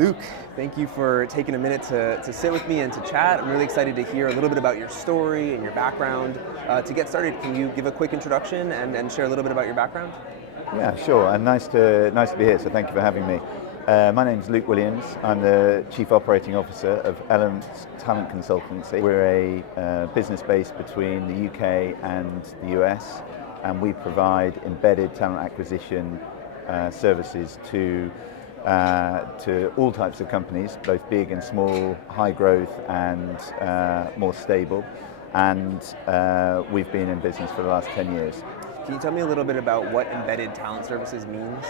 Luke, thank you for taking a minute to sit with me and to chat. I'm really excited to hear a little bit about your story and your background. To get started, can you give a quick introduction and share a little bit about your background? Yeah, sure, and nice to be here, so thank you for having me. My name's Luke Williams. I'm the Chief Operating Officer of Elements Talent Consultancy. We're a business based between the UK and the US, and we provide embedded talent acquisition services to all types of companies, both big and small, high growth and more stable. And we've been in business for the last 10 years. Can you tell me a little bit about what embedded talent services means?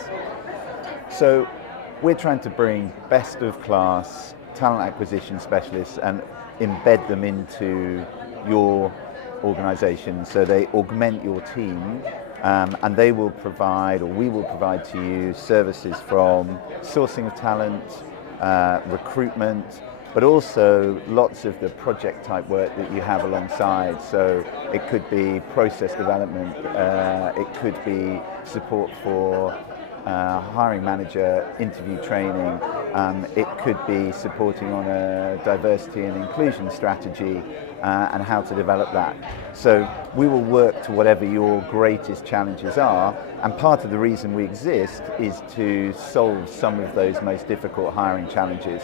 So we're trying to bring best of class talent acquisition specialists and embed them into your organization so they augment your team, and they will provide, or we will provide to you, services from sourcing of talent, recruitment, but also lots of the project type work that you have alongside. So it could be process development, it could be support for hiring manager interview training, it could be supporting on a diversity and inclusion strategy and how to develop that. So we will work to whatever your greatest challenges are, and part of the reason we exist is to solve some of those most difficult hiring challenges.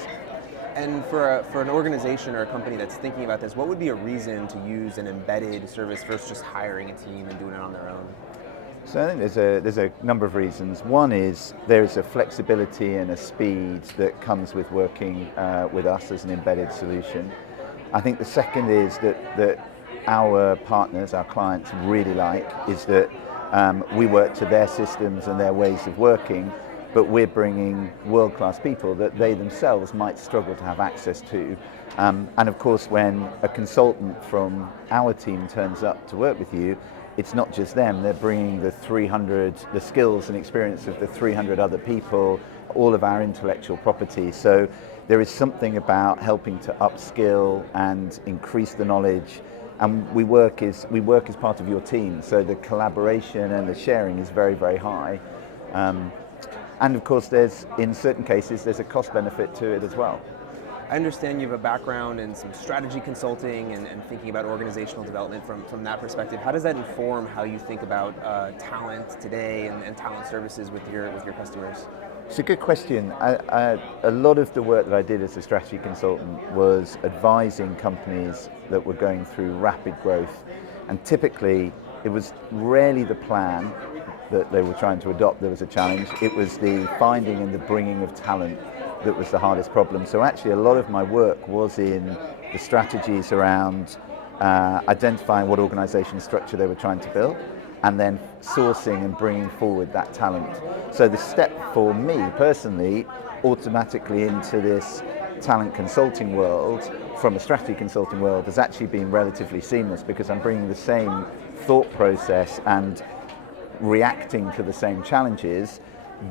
And for an organization or a company that's thinking about this, what would be a reason to use an embedded service versus just hiring a team and doing it on their own? So I think there's a number of reasons. One is there is a flexibility and a speed that comes with working with us as an embedded solution. I think the second is that our partners, our clients really like is that we work to their systems and their ways of working, but we're bringing world-class people that they themselves might struggle to have access to. And of course, when a consultant from our team turns up to work with you, it's not just them, they're bringing the skills and experience of the 300 other people, all of our intellectual property. So there is something about helping to upskill and increase the knowledge. And we work as part of your team, so the collaboration and the sharing is very, very high. And of course, in certain cases, there's a cost benefit to it as well. I understand you have a background in some strategy consulting and thinking about organizational development from that perspective. How does that inform how you think about talent today and talent services with your customers? It's a good question. A lot of the work that I did as a strategy consultant was advising companies that were going through rapid growth, and typically it was rarely the plan that they were trying to adopt that was a challenge. It was the finding and the bringing of talent that was the hardest problem. So actually a lot of my work was in the strategies around identifying what organization structure they were trying to build, and then sourcing and bringing forward that talent. So the step for me personally, automatically into this talent consulting world from a strategy consulting world, has actually been relatively seamless, because I'm bringing the same thought process and reacting to the same challenges.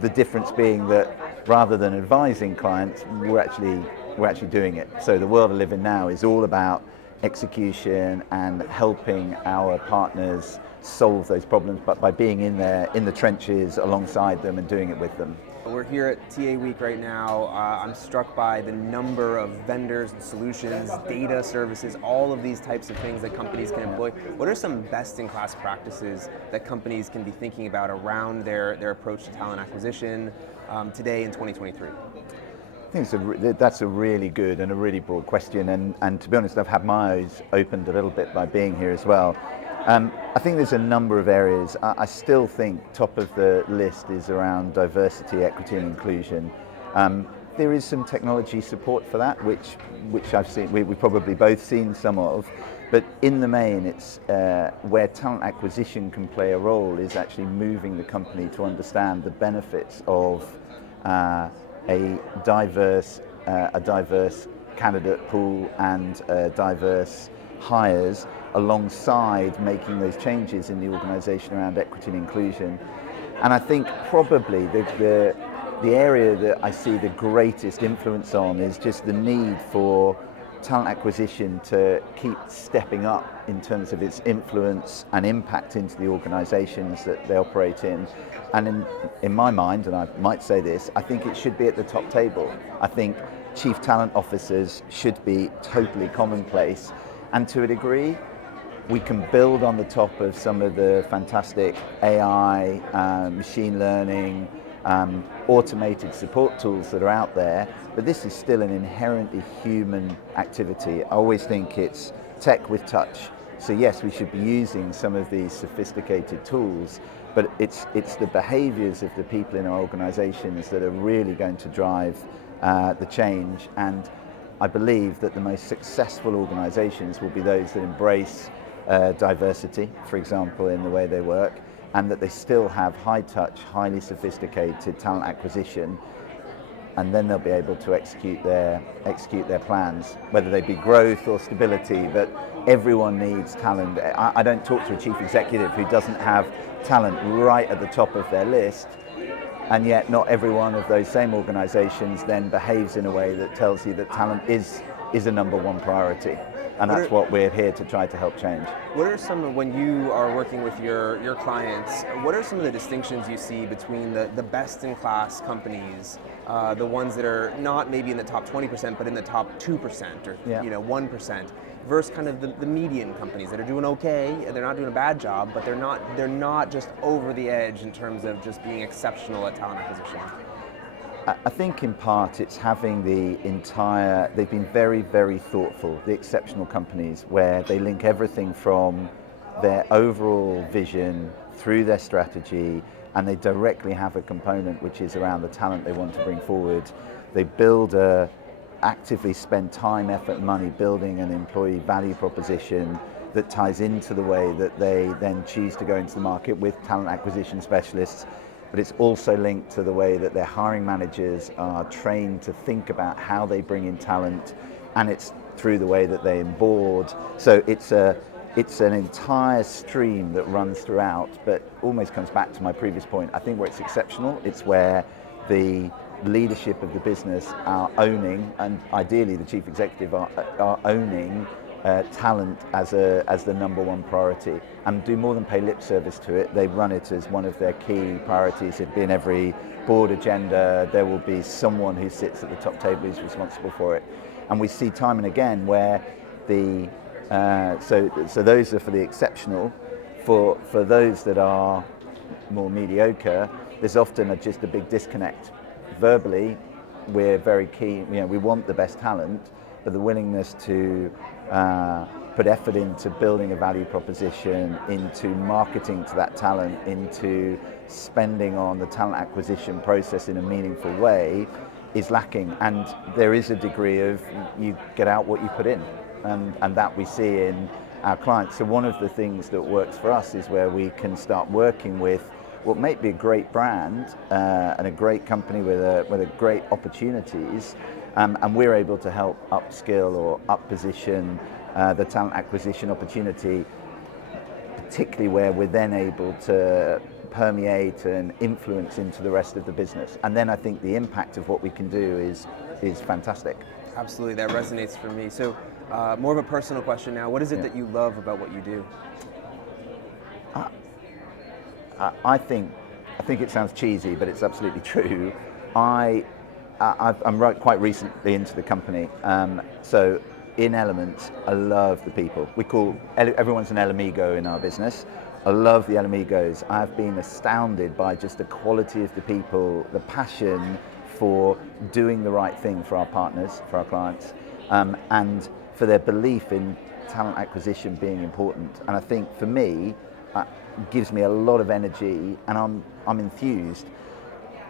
The difference being that rather than advising clients, we're actually doing it. So the world I live in now is all about execution and helping our partners solve those problems, but by being in the trenches alongside them and doing it with them. We're here at TA Week right now. I'm struck by the number of vendors and solutions, data services, all of these types of things that companies can employ. What are some best-in-class practices that companies can be thinking about around their approach to talent acquisition today in 2023? I think that's a really good and a really broad question, and to be honest, I've had my eyes opened a little bit by being here as well. I think there's a number of areas. I still think top of the list is around diversity, equity and inclusion. There is some technology support for that, which I've seen, we've probably both seen some of, but in the main it's where talent acquisition can play a role is actually moving the company to understand the benefits of a diverse candidate pool and diverse hires, alongside making those changes in the organisation around equity and inclusion. And I think probably the area that I see the greatest influence on is just the need for talent acquisition to keep stepping up in terms of its influence and impact into the organizations that they operate in. And in my mind, and I might say this, I think it should be at the top table. I think chief talent officers should be totally commonplace. And to a degree, we can build on the top of some of the fantastic AI, machine learning, automated support tools that are out there, but this is still an inherently human activity. I always think it's tech with touch. So yes, we should be using some of these sophisticated tools, but it's the behaviors of the people in our organizations that are really going to drive the change. And I believe that the most successful organizations will be those that embrace diversity, for example, in the way they work, and that they still have high touch, highly sophisticated talent acquisition, and then they'll be able to execute their plans, whether they be growth or stability. But everyone needs talent. I don't talk to a chief executive who doesn't have talent right at the top of their list, and yet not every one of those same organizations then behaves in a way that tells you that talent is a number one priority. And that's what we're here to try to help change. What are some, when you are working with your clients, what are some of the distinctions you see between the best-in-class companies, the ones that are not maybe in the top 20%, but in the top 2% or 1%, versus kind of the median companies that are doing okay, and they're not doing a bad job, but they're not just over the edge in terms of just being exceptional at talent acquisition? I think in part it's having they've been very, very thoughtful, the exceptional companies, where they link everything from their overall vision through their strategy, and they directly have a component which is around the talent they want to bring forward. They actively spend time, effort, money building an employee value proposition that ties into the way that they then choose to go into the market with talent acquisition specialists. But it's also linked to the way that their hiring managers are trained to think about how they bring in talent, and it's through the way that they onboard. So it's an entire stream that runs throughout, but almost comes back to my previous point. I think where it's exceptional, it's where the leadership of the business are owning, and ideally the chief executive are owning talent as the number one priority, and do more than pay lip service to it. They run it as one of their key priorities. It'd be in every board agenda. There will be someone who sits at the top table who's responsible for it. And we see time and again where so those are for the exceptional. For those that are more mediocre, there's often just a big disconnect. Verbally, we're very keen, we want the best talent, but the willingness to put effort into building a value proposition, into marketing to that talent, into spending on the talent acquisition process in a meaningful way is lacking. And there is a degree of you get out what you put in, and that we see in our clients. So one of the things that works for us is where we can start working with what may be a great brand and a great company with great opportunities, and we're able to help upskill or up-position the talent acquisition opportunity, particularly where we're then able to permeate and influence into the rest of the business. And then I think the impact of what we can do is fantastic. Absolutely, that resonates for me. So more of a personal question now. What is it that you love about what you do? I think it sounds cheesy, but it's absolutely true. I'm quite recently into the company, so in Element, I love the people. Everyone's an Elamigo in our business. I love the Elamigos. I've been astounded by just the quality of the people, the passion for doing the right thing for our partners, for our clients, and for their belief in talent acquisition being important. And I think for me, it gives me a lot of energy, and I'm enthused.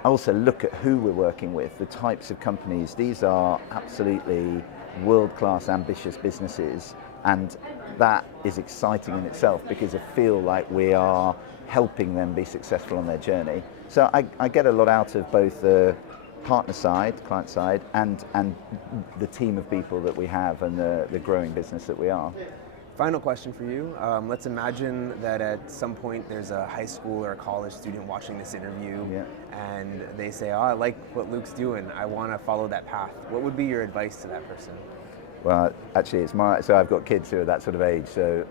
I also look at who we're working with, the types of companies. These are absolutely world-class, ambitious businesses, and that is exciting in itself because I feel like we are helping them be successful on their journey. So I get a lot out of both the partner side, client side, and the team of people that we have and the growing business that we are. Final question for you. Let's imagine that at some point there's a high school or a college student watching this interview, and they say, I like what Luke's doing. I want to follow that path. What would be your advice to that person? Well, actually, so I've got kids who are that sort of age. So,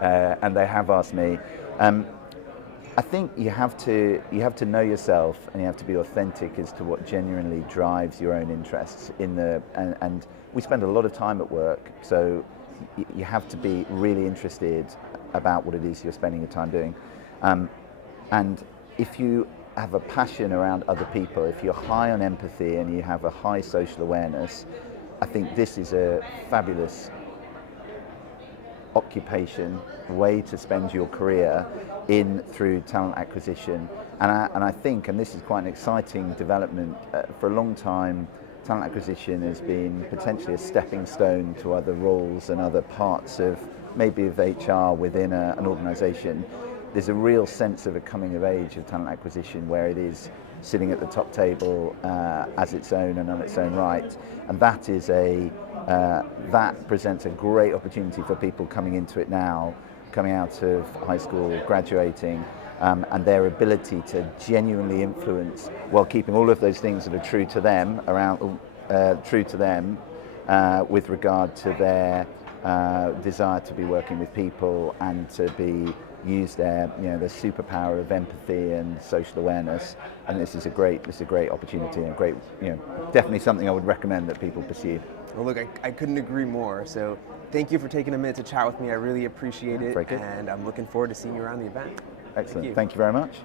and they have asked me. I think you have to know yourself, and you have to be authentic as to what genuinely drives your own interests and we spend a lot of time at work, so you have to be really interested about what it is you're spending your time doing. And if you have a passion around other people, if you're high on empathy and you have a high social awareness, I think this is a fabulous occupation, way to spend your career through talent acquisition. And I think, and this is quite an exciting development, for a long time talent acquisition has been potentially a stepping stone to other roles and other parts of maybe of HR within an organisation. There's a real sense of a coming of age of talent acquisition where it is sitting at the top table as its own and on its own right, and that is that presents a great opportunity for people coming into it now, coming out of high school, graduating, and their ability to genuinely influence while keeping all of those things that are true to them with regard to their desire to be working with people and to use their superpower of empathy and social awareness. And this is a great opportunity and definitely something I would recommend that people pursue. Well, look, I couldn't agree more. So thank you for taking a minute to chat with me. I really appreciate it. Very good. And I'm looking forward to seeing you around the event. Excellent. Thank you very much.